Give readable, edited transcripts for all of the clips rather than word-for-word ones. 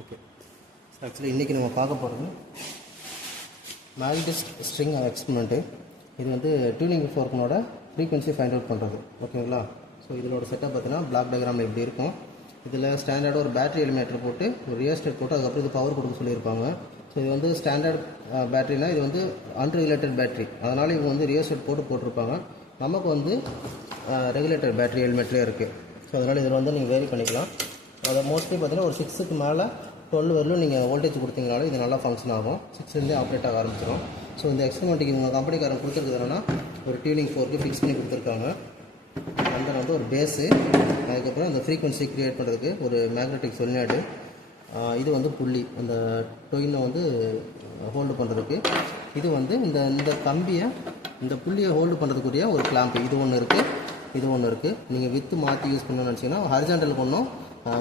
Okay, actually இன்றைக்கி நம்ம பார்க்க போகிறது மேக்னெட்டிக் ஸ்ட்ரிங் எக்ஸ்பெரிமெண்ட்டு. இது வந்து டியூனிங் ஃபோர்க்கனோட ஃப்ரீக்வன்சி ஃபைண்ட் அவுட் பண்ணுறது. ஓகேங்களா? ஸோ இதனோட செட்டப் பார்த்தீங்கன்னா பிளாக் டயக்ராமில் எப்படி இருக்கும். இதில் ஸ்டாண்டர்டாக ஒரு பேட்டரி எலிமேட்டர் போட்டு ஒரு ரியோஸ்டேட் போட்டு அதுக்கப்புறம் இது பவர் கொடுக்க சொல்லியிருப்பாங்க. ஸோ இது வந்து ஸ்டாண்டர்ட் பேட்டரினா இது வந்து அன்ரெகுலேட்டட் பேட்டரி, அதனால் இவங்க வந்து ரியோஸ்டேட் போட்டிருப்பாங்க. நமக்கு வந்து ரெகுலேட்டர் பேட்டரி எலிமேட்டரே இருக்குது. ஸோ அதனால் இதில் வந்து நீங்கள் வேரி பண்ணிக்கலாம். அதை மோஸ்ட்லி பார்த்தீங்கன்னா ஒரு 6க்கு மேலே 12 வரலும் நீங்கள் வோல்டேஜ் கொடுத்தீங்கனாலும் இது நல்லா ஃபங்க்ஷன் ஆகும். 6லேருந்தே ஆப்ரேட் ஆக ஆரம்பிச்சிடும். ஸோ இந்த எக்ஸ்பெரிமெண்ட்டுக்கு இவங்க கம்பெனிக்காரன் கொடுத்துருக்குது என்னன்னா ஒரு டியூனிங் ஃபோர்க்கு ஃபிக்ஸ் பண்ணி கொடுத்துருக்காங்க. அந்த வந்து ஒரு பேஸு, அதுக்கப்புறம் அந்த ஃப்ரீக்வன்சி க்ரியேட் பண்ணுறதுக்கு ஒரு மேக்னெட்டிக் சொலினாய்டு, இது வந்து புள்ளி அந்த டொயினை வந்து ஹோல்டு பண்ணுறதுக்கு, இது வந்து இந்த கம்பியை இந்த புள்ளியை ஹோல்டு பண்ணுறதுக்குரிய ஒரு கிளாம்பு, இது ஒன்று இருக்குது. நீங்கள் வித்து மாற்றி யூஸ் பண்ணணும்னு நினச்சிங்கன்னா ஹாரிசான்டல் பண்ணணும்,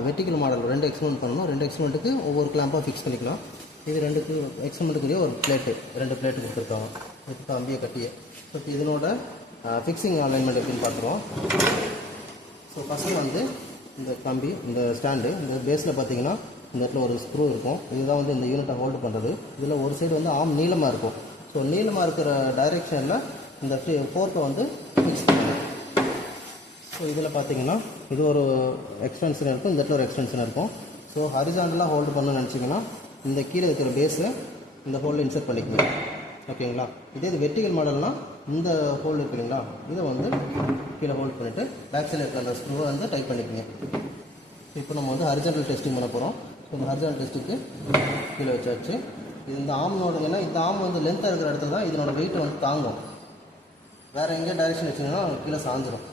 வெர்டிக்கல் மாடல் 2 எக்ஸ்பெரிமெண்ட் பண்ணணும். 2 எக்ஸ்பெரிமெண்ட்டுக்கு ஒவ்வொரு கிளாம்பாக ஃபிக்ஸ் பண்ணிக்கலாம். இது 2 எக்ஸ்பெரிமெண்ட்டுக்குரிய ஒரு பிளேட்டு, 2 பிளேட்டு கொடுத்துருக்காங்க வித்து கம்பியை கட்டியே. ஸோ இதனோட ஃபிக்ஸிங் அலைன்மெண்ட் எப்படின்னு பார்த்துருவோம். ஸோ ஃபஸ்ட்டு வந்து இந்த கம்பி, இந்த ஸ்டாண்டு, இந்த பேஸில் பார்த்தீங்கன்னா இந்த இடத்துல ஒரு ஸ்க்ரூ இருக்கும். இதுதான் வந்து இந்த யூனிட்டை ஹோல்டு பண்ணுறது. இதில் ஒரு சைடு வந்து ஆம் நீளமாக இருக்கும். ஸோ நீளமாக இருக்கிற டைரெக்ஷனில் இந்த ஃபோர்க்கை வந்து ஃபிக்ஸ் பண்ணணும். ஸோ இதில் பார்த்தீங்கன்னா இது ஒரு எக்ஸ்டென்ஷன் இருக்கும், இந்த இடத்துல ஒரு எக்ஸ்டென்ஷன் இருக்கும். ஸோ ஹரிசாண்டலாக ஹோல்டு பண்ணணும்னு நினச்சிங்கன்னா இந்த கீழே இருக்கிற பேஸில் இந்த ஹோல்டில் இன்சர்ட் பண்ணிக்கணும். ஓகேங்களா? இதே இது வெர்டிகல் மாடல்னால் இந்த ஹோல்டு இருக்கு இல்லைங்களா, இதை வந்து கீழே ஹோல்ட் பண்ணிவிட்டு பேக் சைடில் இருக்கிற அந்த ஸ்க்ரூவை வந்து டைப் பண்ணிக்கோங்க. இப்போ நம்ம வந்து ஹரிசாண்டல் டெஸ்டிங் பண்ண போகிறோம். ஸோ இந்த ஹரிசாண்டல் டெஸ்ட்டுக்கு கீழே வச்சாச்சு. இது இந்த ஆமோட, ஏன்னா இந்த ஆம் வந்து லென்த்தாக இருக்கிற இடத்துல தான் இதனோட வெயிட்டை வந்து தாங்கும். வேறு எங்கே டைரெக்ஷன் வச்சிங்கன்னா கீழே சாஞ்சிடும்.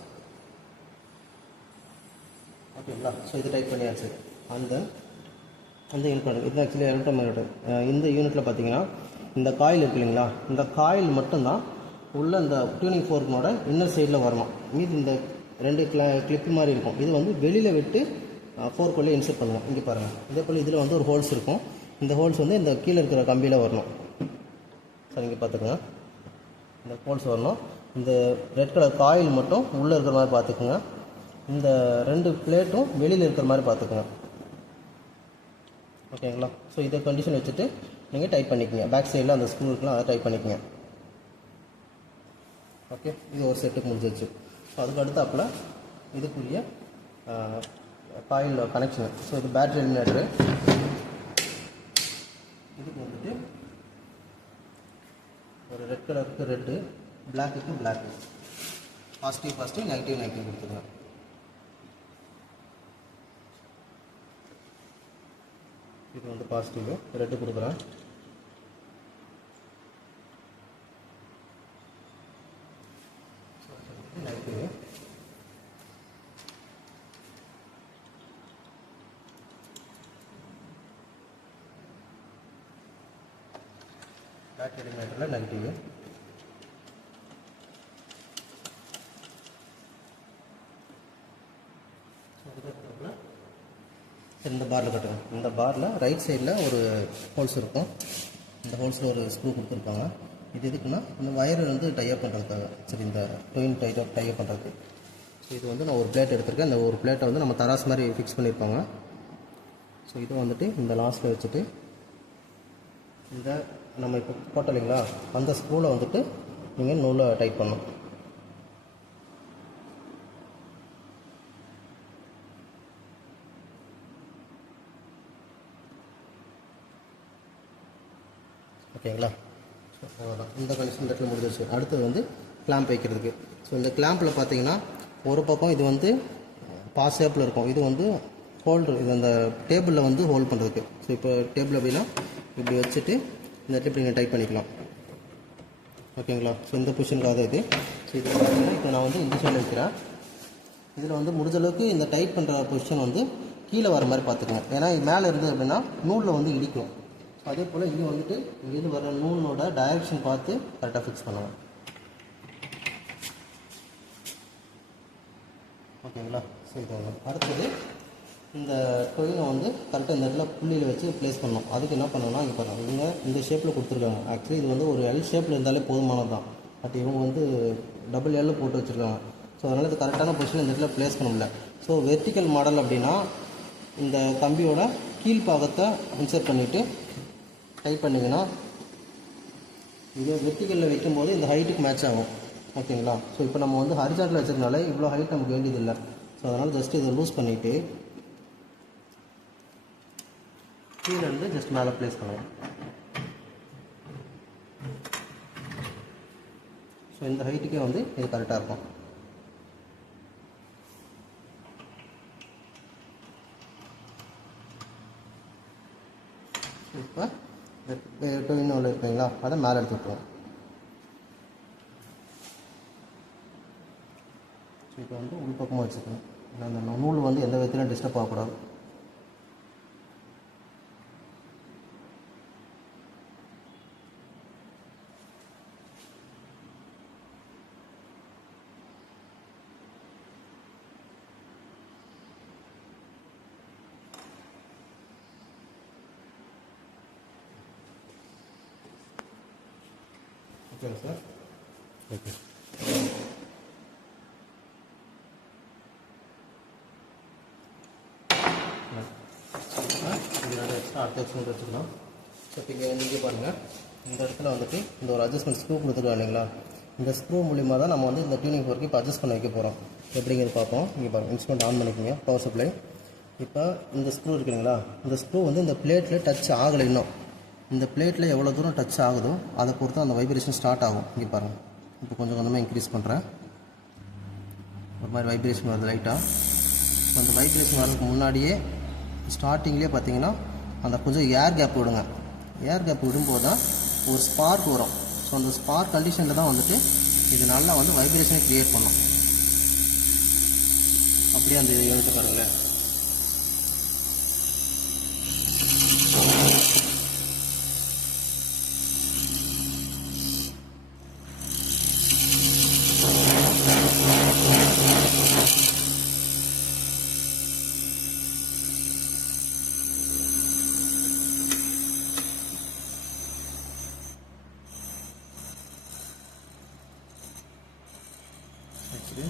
ஓகேங்களா? ஸோ இது டைப் பண்ணியாச்சு. அந்த யூனிட் இது ஆக்சுவலி எலக்ட்ரோமேக்னெட். இந்த யூனிட்டில் பார்த்தீங்கன்னா இந்த காயில் இருக்கு இல்லைங்களா, இந்த காயில் மட்டும்தான் உள்ள இந்த டியூனிங் ஃபோர்க்கனோட இன்னர் சைடில் வரணும். மீது இந்த 2 கிளிப்பு மாதிரி இருக்கும், இது வந்து வெளியில் விட்டு ஃபோர்க்குள்ளே இன்சர்ட் பண்ணுவோம். இங்கே பாருங்கள், இதே போல் இதில் வந்து ஒரு ஹோல்ஸ் இருக்கும். இந்த ஹோல்ஸ் வந்து இந்த கீழே இருக்கிற கம்பியில் வரணும். சார் இங்கே பார்த்துக்குங்க, இந்த ஹோல்ஸ் வரணும். இந்த ரெட் கலர் காயில் மட்டும் உள்ளே இருக்கிற மாதிரி பார்த்துக்குங்க. இந்த 2 பிளேட்டும் வெளியில் இருக்கிற மாதிரி பார்த்துக்குங்க. ஓகேங்களா? ஸோ இதை கண்டிஷன் வச்சுட்டு நீங்கள் டைப் பண்ணிக்கோங்க. பேக் சைடில் அந்த ஸ்க்ரூ இருக்கலாம், அதை டைப் பண்ணிக்கோங்க. ஓகே, இது ஒரு செட்டுக்கு முடிஞ்சிச்சு. ஸோ அதுக்கு அடுத்தாப்பில் இதுக்குரிய காயில் கனெக்ஷன். ஸோ இது பேட்டரி எலிமினேட்டரு. இதுக்கு வந்துட்டு ஒரு ரெட் கலருக்கு ரெட்டு, பிளாக்குக்கு பிளாக்கு, பாசிட்டிவ் நெகட்டிவ் கொடுத்துருங்க. இது வந்து பாசிட்டிவ், ரெட்டு கொடுக்குறேன். நெகட்டிவ். பேக் எலிமினேட்டரில் நெகட்டிவ். இந்த பாரில் கட்டுங்க. இந்த பாரில் ரைட் சைடில் ஒரு ஹோல்ஸ் இருக்கும். இந்த ஹோல்ஸில் ஒரு ஸ்க்ரூ கொடுத்துருப்பாங்க. இது எதுக்குன்னா இந்த வயரை வந்து டைப் பண்ணுறதுக்காக. சரி, இந்த டொயின் டைப் பண்ணுறதுக்கு. ஸோ இது வந்து நான் ஒரு பிளேட் எடுத்திருக்கேன். இந்த ஒரு பிளேட்டை வந்து நம்ம தராசு மாதிரி ஃபிக்ஸ் பண்ணியிருப்பாங்க. ஸோ இதை வந்துட்டு இந்த லாஸ்ட்டில் வச்சுட்டு இந்த நம்ம இப்போ போட்டோம் இல்லைங்களா, அந்த ஸ்க்ரூவில் வந்துட்டு நீங்கள் நூலை டைப் பண்ணணும். ஓகேங்களா? அவ்வளோதான், இந்த கண்டிஷன் இடத்துல முடிஞ்சிருச்சு. அடுத்தது வந்து கிளாம்ப் வைக்கிறதுக்கு. ஸோ இந்த கிளாம்பில் பார்த்தீங்கன்னா ஒரு பக்கம் இது வந்து பாஸ் ஷேப்பில் இருக்கும், இது வந்து ஹோல்டர், இது அந்த டேபிளில் வந்து ஹோல்ட் பண்ணுறதுக்கு. ஸோ இப்போ டேபிள் அப்படின்னா இப்படி வச்சுட்டு இந்த இடத்துல இப்படி நீங்கள் டைப் பண்ணிக்கலாம். ஓகேங்களா? ஸோ இந்த பொசிஷனுக்காக இது. ஸோ இது பார்த்தீங்கன்னா இப்போ நான் வந்து இந்த சைடில் வைக்கிறேன். இதில் வந்து முடிஞ்சளவுக்கு இந்த டைட் பண்ணுற பொசிஷன் வந்து கீழே வர மாதிரி பார்த்துக்கணும். ஏன்னா இது மேலே இருந்தது அப்படின்னா நூலில் வந்து இடிக்கும். அதே போல் இது வந்துட்டு இங்கேருந்து வர நூலோட டைரெக்ஷன் பார்த்து கரெக்டாக ஃபிக்ஸ் பண்ணலாம். ஓகேங்களா? சரி, அடுத்தது இந்த டொயினை வந்து கரெக்டாக இந்த இடத்துல புள்ளியில் வச்சு ப்ளேஸ் பண்ணணும். அதுக்கு என்ன பண்ணணும்னா இங்கே பாருங்கள், இவங்க இந்த ஷேப்பில் கொடுத்துருக்காங்க. ஆக்சுவலி இது வந்து ஒரு எல் ஷேப்பில் இருந்தாலே போதுமானது தான். பட் இவங்க வந்து டபுள் எல்ல போட்டு வச்சுருக்காங்க. ஸோ அதனால் இது கரெக்டான பொசிஷன் இந்த இடத்துல ப்ளேஸ் பண்ண முடியல. ஸோ வெர்டிக்கல் மாடல் அப்படின்னா இந்த கம்பியோட கீழ்ப்பாகத்தை இன்சர்ட் பண்ணிவிட்டு டைட் பண்ணிங்கன்னா இது வெர்டிக்கலில் வைக்கும்போது இந்த ஹைட்டுக்கு மேட்ச் ஆகும். ஓகேங்களா? ஸோ இப்போ நம்ம வந்து ஹரிசாண்டில் வச்சுருக்கனால இவ்வளோ ஹைட் நமக்கு வேண்டியதில்லை. ஸோ அதனால் ஜஸ்ட் இதை லூஸ் பண்ணிவிட்டு கீழே இருந்து ஜஸ்ட் மேலே ப்ளேஸ் பண்ணலாம். ஸோ இந்த ஹைட்டுக்கே வந்து இது கரெக்டாக இருக்கும். இப்போ இன்னொன்று இருக்குங்களா, அதை மேலே எடுத்து விட்டுருவோம். ஸோ இப்போ வந்து உள்பக்கமாக வச்சுக்கணும். ஏன்னா அந்த நூல் வந்து எந்த விதத்திலும் டிஸ்டர்ப் ஆகக்கூடாது. ஓகேங்க சார். ஓகே. இதோட எக்ஸ்ட்ரா அடுத்த எக்ஸ்ட்ரா வச்சுக்கலாம். ஸோ இப்போ இங்கே நீங்கள் பாருங்கள், இந்த இடத்துல வந்துட்டு இந்த ஒரு அட்ஜஸ்ட்மெண்ட் ஸ்க்ரூ கொடுத்துருக்கோம் இல்லைங்களா, இந்த ஸ்க்ரூ மூலிமா தான் நம்ம வந்து இந்த டியூனிங் ஃபோர்க்கு இப்போ அட்ஜஸ்ட் பண்ண வைக்க போகிறோம். எப்படிங்கிறது பார்ப்போம். இங்கே பாருங்கள், இன்ஸ்ட்ருமெண்ட் ஆன் பண்ணிக்கோங்க, பவர் சப்ளை. இப்போ இந்த ஸ்க்ரூ இருக்குங்களா, இந்த ஸ்க்ரூ வந்து இந்த பிளேட்டில் டச் ஆகலை. இன்னும் இந்த பிளேட்டில் எவ்வளோ தூரம் டச் ஆகுதோ அதை பொறுத்து அந்த வைப்ரேஷன் ஸ்டார்ட் ஆகும். இங்கே பாருங்கள், இப்போ கொஞ்சம் கொஞ்சமாக இன்க்ரீஸ் பண்ணுறேன். ஒரு மாதிரி வைப்ரேஷன் வருது லைட்டாக. அந்த வைப்ரேஷன் வரதுக்கு முன்னாடியே ஸ்டார்டிங்லேயே பார்த்தீங்கன்னா அந்த கொஞ்சம் ஏர் கேப் விடுங்க. ஏர் கேப் விடும்போது தான் ஒரு ஸ்பார்க் வரும். ஸோ அந்த ஸ்பார்க் கண்டிஷனில் தான் வந்துட்டு இது நல்லா வந்து வைப்ரேஷனை க்ரியேட் பண்ணும். அப்படியே அந்த எழுத்து பாருங்களேன். ஆக்சுவலி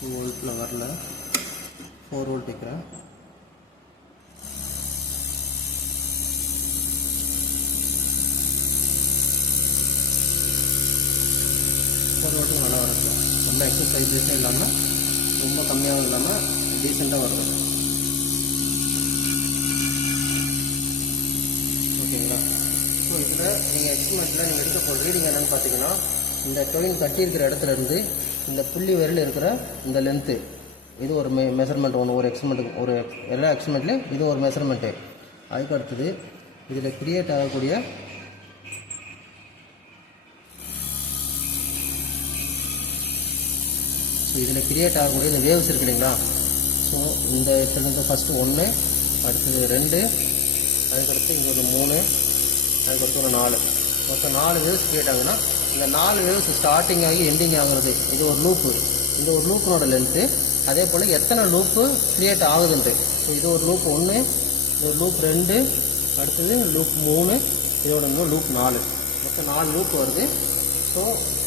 2 வோல்ட்டில் வரல, 4 வோல்ட் வைக்கிறேன். வோல்ட்டும் நல்லா வருது. ரொம்ப எக்ஸஸ் வைப்ரேஷன் இல்லாமல் ரொம்ப கம்மியாகவும் இல்லாமல் டீசெண்டாக வருது. ஓகேங்களா? ஸோ இதில் நீங்கள் எக்ஸ்பிரிமெண்ட்டில் நீங்கள் எடுக்க போகிற ரீடிங் என்னென்னு பார்த்தீங்கன்னா, இந்த டொயின் கட்டியிருக்கிற இடத்துலேருந்து இந்த புள்ளி வரையில் இருக்கிற இந்த லென்த்து, இது ஒரு மெஷர்மெண்ட் ஒன்று. ஒரு எக்ஸ்பிரிமெண்ட்டுக்கு ஒரு எல்லா எக்ஸ்பிரிமெண்ட்லேயும் இது ஒரு மெஷர்மெண்ட்டு. அதுக்கு அடுத்தது இதில் கிரியேட் ஆகக்கூடிய இந்த வேவ்ஸ் இருக்கு இல்லைங்களா. ஸோ இந்த இடத்துலேருந்து ஃபஸ்ட்டு 1, அடுத்தது 2, அதுக்கடுத்து இங்கே ஒரு 3, அதுக்கடுத்து ஒரு 4, மொத்தம் 4 வேவ்ஸ் கிரியேட் ஆகுதுன்னா இந்த 4 வேவ்ஸ் ஸ்டார்டிங் ஆகி எண்டிங் ஆகுறது இது ஒரு லூப்பு. இந்த ஒரு லூப்பினோட லென்த்து, அதே போல் எத்தனை லூப்பு கிரியேட் ஆகுதுன்ட்டு. ஸோ இது ஒரு லூப் 1, இது ஒரு லூப் 2, அடுத்தது லூப் 3, இதோட இன்னும் லூப் 4, மொத்தம் 4 லூப் வருது. ஸோ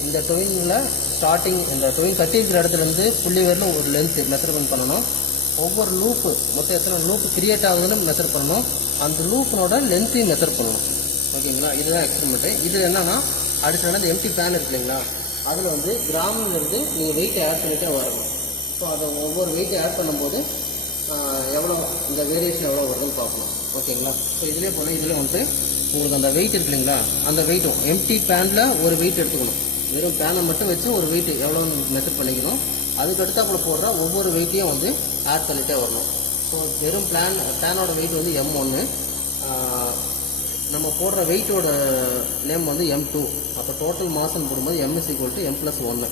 இந்த டொயினில் ஸ்டார்டிங் இந்த டொயின் கட்டியிருக்கிற இடத்துலேருந்து புள்ளி வரையிலும் ஒரு லென்த்து மெஷர்மெண்ட் பண்ணணும். ஒவ்வொரு லூப்பு மொத்தம் எத்தனை லூப்பு கிரியேட் ஆகுதுன்னு மெஷர் பண்ணணும். அந்த லூப்பினோட லென்த்தையும் மெஷர் பண்ணணும். ஓகேங்களா? இதுதான் எக்ஸ்பெரிமெண்ட்டு. இது என்னன்னா, அடுத்த அந்த எம்டி பேன் இருக்கு இல்லைங்களா, அதில் வந்து கிராமிலிருந்து நீங்கள் வெயிட்டை ஆட் பண்ணிகிட்டே வரணும். ஸோ அதை ஒவ்வொரு வெயிட்டை ஆட் பண்ணும்போது எவ்வளோ இந்த வேரியேஷன் எவ்வளோ வருதுன்னு பார்க்கணும். ஓகேங்களா? ஸோ இதிலே போல் இதில் வந்து உங்களுக்கு அந்த வெயிட் இருக்கு இல்லைங்களா, அந்த வெயிட்டும் எம்டி பேனில் ஒரு வெயிட் எடுத்துக்கணும். வெறும் பேனை மட்டும் வச்சு ஒரு வெயிட் எவ்வளோன்னு மெஷர் பண்ணிக்கணும். அதுக்கு அடுத்தாப்புல போடுற ஒவ்வொரு வெயிட்டையும் வந்து ஆட் பண்ணிகிட்டே வரணும். ஸோ வெறும் பேனோட வெயிட் வந்து M1, நம்ம போடுற வெயிட்டோட நேம் வந்து M2. அப்போ டோட்டல் மாசம் போடும்போது M=M+1.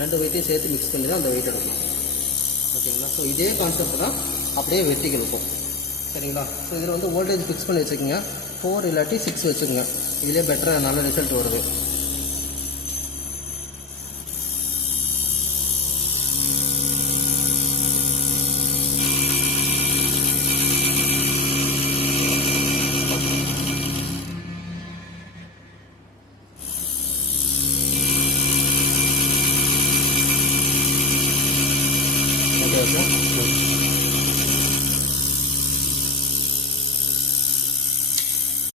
2 வெயிட்டையும் சேர்த்து மிக்ஸ் பண்ணி தான் அந்த வெயிட் எடுக்கணும். ஓகேங்களா? ஸோ இதே கான்செப்ட் தான் அப்படியே வெர்டிகல் இருக்கும். சரிங்களா? ஸோ இதில் வந்து வோல்டேஜ் ஃபிக்ஸ் பண்ணி வச்சுக்கோங்க. 4 இல்லாட்டி 6 வச்சுக்கோங்க. இதிலே பெட்டராக நல்ல ரிசல்ட் வருது. Okay okay